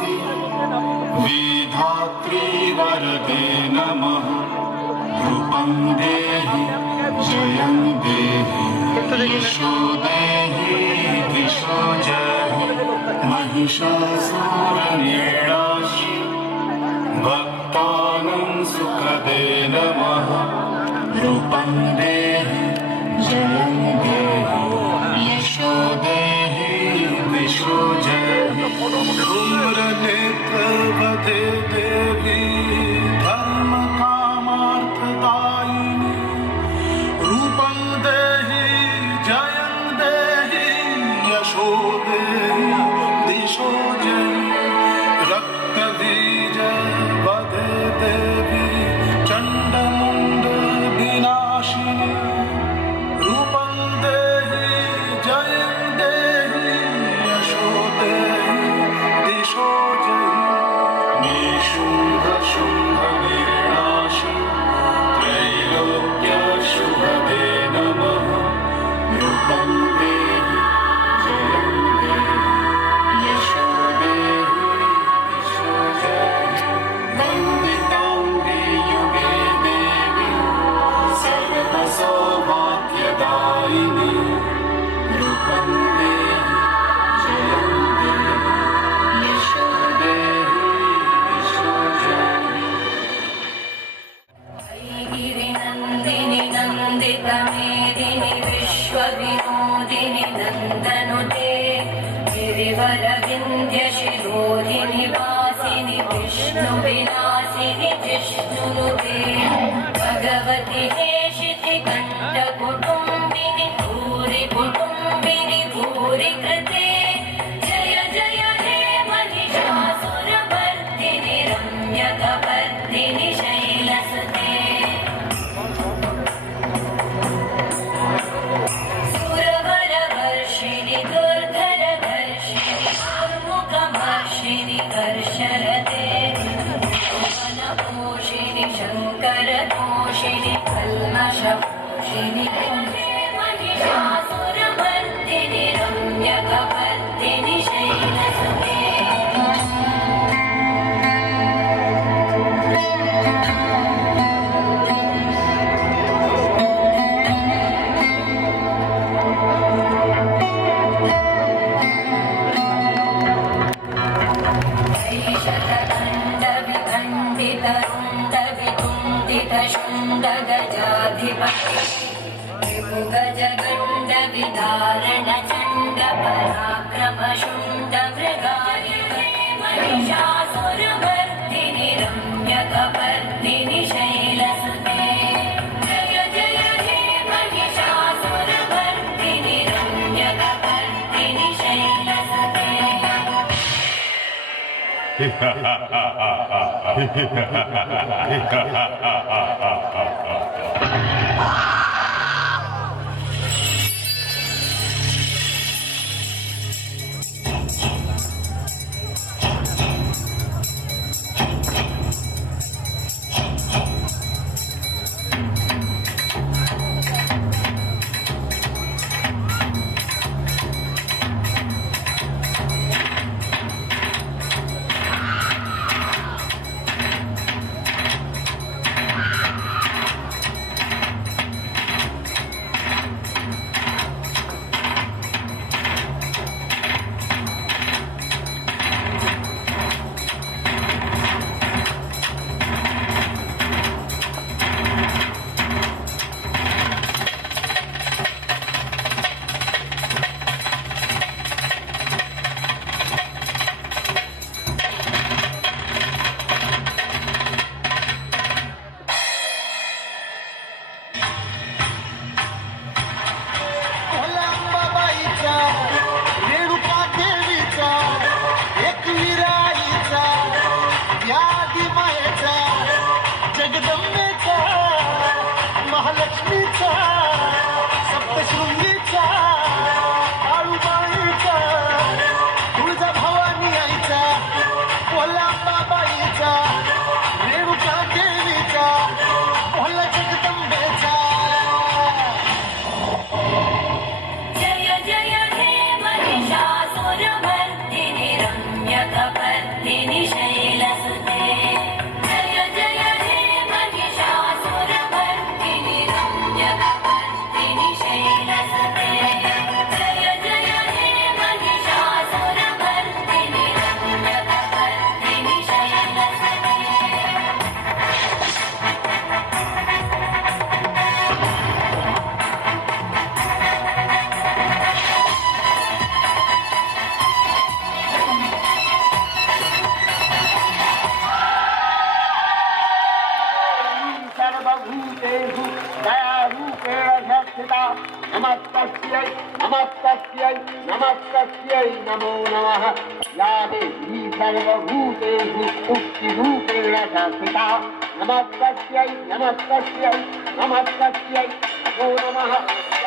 निवासी विधात्री वरदे नमः रूपं देहि जयं देहि यशो देहि दिशो जहि महिषासुरनिर्नाशि भक्तानां सुखदे नमः रूपं देहि जयं देहि यशो देहि दिशो जहि धूम्रनेत्रवदे देवी धर्मकामार्थदायिनी रूपं देहि जयं देहि यशो देहि दिशो जहि रक्तबीजवदे देवी चण्डमुण्ड विनाशिनी रूपं देहि जयं देहि यशो देहि दिशो जहि निशुम्भशुम्भनिर्नाशि त्रैलोक्यशुभदे नमः रूपं देहि जयं देहि यशो देहि दिशो जहि वन्दिताङ्गे युगे देवी सर्वसौभाग्यदायिनी रूपं देहि जयं देहि यशो देहि दिशो जहि गिरिनन्दिनि नन्दितमेदिनि विश्वविनोदिनि नन्दनुते गिरिवरविन्ध्यशिरोधिनि वासिनि विष्णुविलासिनि जिष्णुनुते भगवति हेशितिकण्ठकुटुम्बिनि भूरि कुटुम्बिनि भूरि कृते जय जय हे महिषासुरमर्दिनि रम्यकपर्दिनि शैलसुते सुरवरवर्षिणि दुर्धरधर्षिणि दुर्मुखमर्षिणि कर्षरते भुवनपोषिणि शङ्करतोषिणि कल्मषपोषिणि महिषासुरमर्दिनि रम्यकपर्दिनि शैलसुते महिषासुरमर्दिनि रम्यकपर्दिनि शैलसुते जय जय हे महिषासुरमर्दिनि रम्यकपर्दिनि शैलसुते शैलसुते जय जय हे महिषासुरमर्दिनि रम्यकपर्दिनि शैलसुते जय जय हे महिषासुरमर्दिनि रम्यकपर्दिनि शैलसुते सर्वभूतेषु दयारूपेण स्थिता नमस्तस्यै नमस्तस्यै नमस्तस्यै नमो नमः या देवी सर्वभूतेषु मुक्तिरूपेण स्थिता नमस्तस्यै नमस्तस्यै नमस्तस्यै नमो नमः